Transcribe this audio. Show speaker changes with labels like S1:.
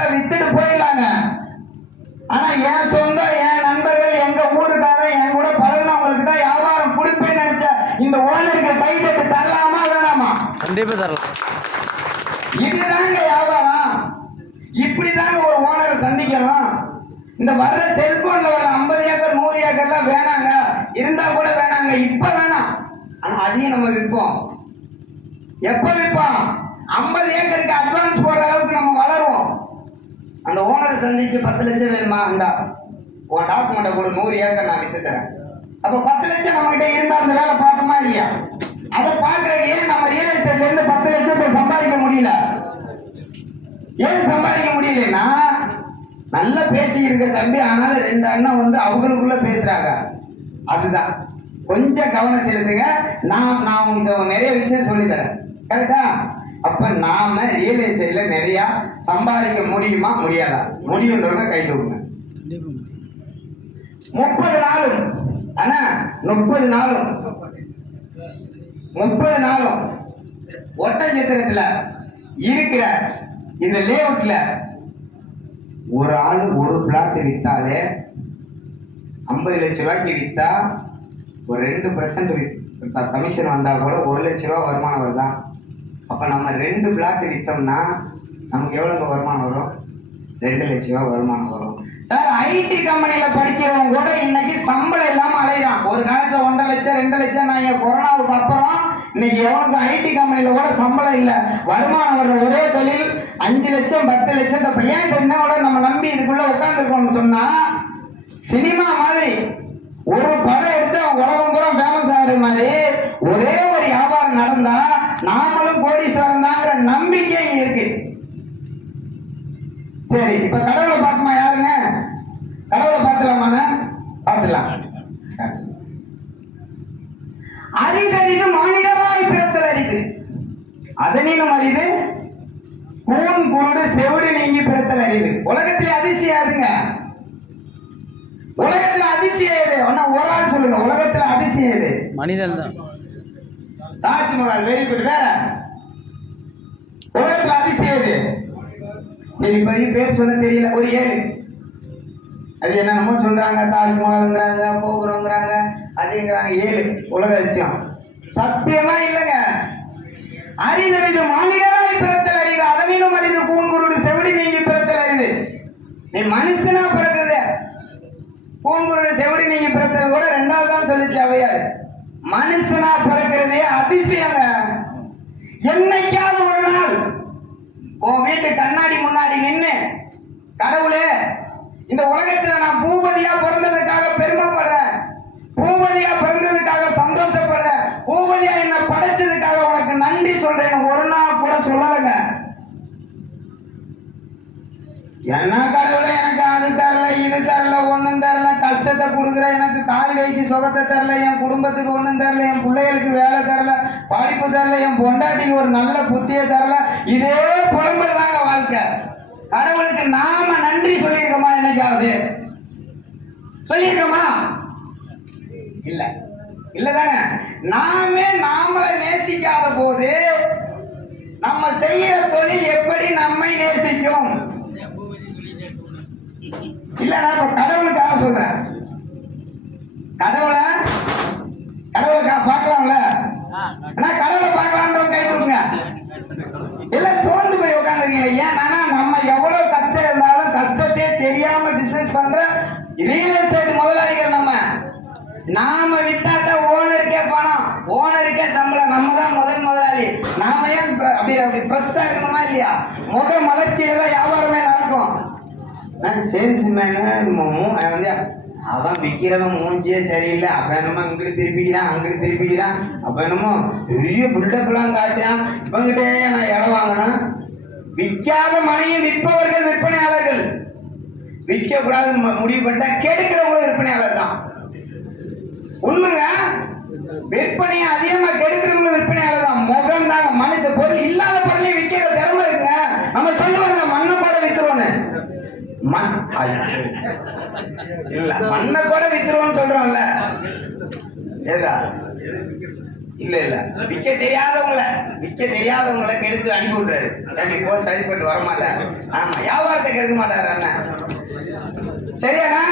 S1: வித்துட்டு போயிடலாங்க. ஆனா என் சொந்தம் என் நண்பர்கள் எங்க ஊருக்காரன் என் கூட பழகினவங்களுக்கு தான் வியாபாரம் கொடுப்பேன்னு நினைச்ச இந்த ஓனருக்கு கை தட்டு தரலாமா வேணாமா?
S2: கண்டிப்பாக தரலாம்.
S1: இதுதாங்க வியாபாரம். இப்படிதாங்க ஒரு ஓனரை சந்திக்கணும். இந்த வர்ற செல்போன்ல வர ஐம்பது ஏக்கர் நூறு ஏக்கர்லாம் வேணாங்க. இருந்தா கூட வேணாங்க. இப்ப வேணாம். ஆனா அதையும் நம்ம விற்போம். எப்ப விற்போம்? ஐம்பது ஏக்கருக்கு அட்வான்ஸ் போடுற அளவுக்கு நம்ம வளருவோம் அந்த ஓனரை சந்திச்சு பத்து லட்சம் வேணுமா? இந்தா உன் டாக்குமெண்ட்டை கொடு நூறு ஏக்கர் நான் வித்து தரேன். பத்து லட்சம் நம்ம இருந்தால் அந்த வேலை பார்க்கமா இல்லையா? அதை பார்க்குற ஏன் நம்ம ரியல் எஸ்டேட்லேருந்து பத்து லட்சம் பேர் சம்பாதிக்க முடியல. ஏன் சம்பாதிக்க முடியலன்னா நல்லா பேசிக்கிட்டு தம்பி ஆனாலும் ரெண்டு அண்ணன் வந்து அவங்களுக்குள்ள பேசுகிறாங்க அதுதான். கொஞ்சம் கவனம் செலுத்துங்க. நான் நான் உங்களுக்கு நிறைய விஷயம் சொல்லித் தரேன். கரெக்டா அப்ப நாம ரியல் எஸ்டேட்ல நிறைய சம்பாதிக்க முடியுமா முடியாதா? முடியுன்றவங்க கை தூக்குங்க. முப்பது நாளும் அண்ணா முப்பது நாளும். முப்பது நாளும். ஒட்டஞ்சத்திரத்துல இருக்கிற இந்த லேஅவுட்ல ஒரு ஆளு ஒரு பிளாட் வித்தாலே ஐம்பது லட்ச ரூபாய்க்கு வித்தா ஒரு ரெண்டு பர்சன்ட் கமிஷன் வந்தா கூட ஒரு லட்ச ரூபா வருமானம் வருதான் அப்போ நம்ம ரெண்டு பிளாட் விற்றோம்னா நமக்கு எவ்வளவு வருமானம் வரும்? ரெண்டு லட்ச ரூபா வருமானம் வரும். சார் ஐடி கம்பெனியில் படிக்கிறவங்க கூட இன்னைக்கு சம்பளம் இல்லாமல் அலையிறான். ஒரு காலத்தில் ஒன்றரை லட்சம் ரெண்டு லட்சம் நான் என் கொரோனாவுக்கு அப்புறம் இன்னைக்கு எவனுக்கு ஐடி கம்பெனியில் கூட சம்பளம் இல்லை. வருமானம் வர்ற ஒரே தொழில் அஞ்சு லட்சம் பத்து லட்சம். பையன் இது என்ன கூட நம்ம நம்பி இதுக்குள்ளே உட்காந்துருக்கோம்னு சொன்னால் சினிமா மாதிரி ஒரு படம் எடுத்து அவன் உலகம் பூரா ஃபேமஸ் ஆகிற மாதிரி ஒரே ஒரு வியாபாரம் நடந்தால் நாமளும் கோடீஸ்வரன் தாங்கிற நம்பிக்கை இங்க இருக்கு. சரி இப்ப கடவுளை பார்க்குமா யாருங்க? கடவுளை பார்த்துலாமாண்ணே பார்த்துலாம் அரிதறிது மானிடராய் பிறத்தல் அரிது. அதனினும் அரிது கூன் குருடு செவிடு நீங்கி பிறத்தல் அரிது. உலகத்திலே அதிசயம் அதுங்க உலகத்துல அதிசயம் எது? ஒன்னா ஒரு ஆள் சொல்லுங்க. உலகத்துல அதிசயம் எது?
S2: மனிதன் தான்.
S1: தாஜ்மஹால் வெரி குட் வேற? உலகத்துல அதிசயம் இது சரி பதி பேர் சொல்ல தெரியல ஒரு ஏழு. அது என்னென்னமோ சொல்றாங்க தாஜ்மஹால்ங்கிறாங்க கோபுரங்கிறாங்க அதுங்கிறாங்க ஏழு உலக அதிசயம். சத்தியமா இல்லைங்க. அறிதறிது மாநிலராய் பிறத்தல் அறிவு அதனிலும் அரிது கூன்குருடு செவிடி நீங்கி பிறத்தல் அறிவு நீ மனுஷனா பிறக்கிறது. பூங்குருடு செவிடி நீங்கி பிறத்தல் கூட ரெண்டாவது தான் சொல்லிச்சு அவையார் மனுஷனா பிறக்கிறதே அதிசயங்க. என்னைக்காவது ஒரு நாள் உன் வீட்டு கண்ணாடி முன்னாடி நின்று கடவுளே இந்த உலகத்துல நான் பூபதியா பிறந்ததுக்காக பெருமைப்படுறேன். பூபதியா பிறந்ததுக்காக சந்தோஷப்படுறேன். பூபதியா என்ன படைச்சதுக்காக உனக்கு நன்றி சொல்றேன் ஒரு நாள் கூட சொல்லலைங்க. என்ன கடவுளே எனக்கு அது தரல இது தரல ஒண்ணும் தரல கஷ்டத்தை கொடுக்குற எனக்கு கால் கைக்கு சுகத்தை தரல என் குடும்பத்துக்கு ஒன்றும் தரல என் பிள்ளைகளுக்கு வேலை தரல படிப்பு தரல என் பொண்டாட்டிக்கு ஒரு நல்ல புத்தியை தரல. இதே புலம்பல் தாங்க வாழ்க்கை. கடவுளுக்கு நாம நன்றி சொல்லியிருக்கோமா என்னைக்காவது? சொல்லியிருக்கோமா? இல்லை. இல்லதானே நாமே நாமளை நேசிக்காத போது நம்ம செய்யற தொழில் எப்படி நம்மை நேசிக்கும்? இல்லைன்னா நான் இப்ப கடவுளுக்காக சொல்றேன். கடவுளை கடவுளை கா- பார்க்கலாம்ல? ஆனா கடவுளை பார்க்கலான்றவங்க கை தூக்குங்க. இல்ல சோர்ந்து போய் உட்காந்துருக்கீங்க. ஏன் ஆனா நம்ம எவ்வளவு கஷ்டம் இருந்தாலும் கஷ்டத்தையே தெரியாம பிசினஸ் பண்ற ரியல் எஸ்டேட் முதலாளிகள் நம்ம. நாம வித்தாட்ட ஓனருக்கே பணம் ஓனருக்கே சம்பளம். நம்ம தான் முதல் முதலாளி. நாம ஏன் அப்படி அப்படி ஃப்ரெஷ்ஷா இருக்கணுமா இல்லையா? முக மலர்ச்சியில தான் வியாபாரமே நடக்கும். நான் சேல்ஸ் மேனு வந்து அவன் விற்கிறவன் மூஞ்சியே சரியில்லை. அவன் என்னமோ இங்கிட்டு திருப்பிக்கிறான் அங்கிட்டு திருப்பிக்கிறான். அப்ப என்னமோ பெரிய பில்டப்லாம் காட்டுறான். இவங்கிட்டே நான் இடம் வாங்கணும் விற்காத மனையும் விற்பவர்கள் விற்பனையாளர்கள். விற்க கூடாது முடிவு பண்ணிட்டா கெடுக்கிறவங்களும் விற்பனையாளர் தான். உண்மைங்க? விற்பனையை அதிகமா கெடுக்கிறவங்களும் விற்பனையாளர் தான் முகம் தாங்க மனுஷ பொருள் இல்லாத பொருளையும் விற்கிற திறமை இருக்குங்க நம்ம சொல்லுவாங்க மண்ணை கூட வித்துருவோன்னு. மண் இல்ல மண்ணை கூட வித்துருவோம்னு சொல்றோம்ல. ஏதா? இல்ல இல்ல. விக்க தெரியாதவங்கள விக்க தெரியாதவங்கள கெடுத்து அனுப்பி விட்டுறாரு. தம்பி போ சரிப்பட்டு வரமாட்டார். ஆமா வியாபாரத்தை கெடுக்க மாட்டாரு அண்ணன்? சரியாண்ணா?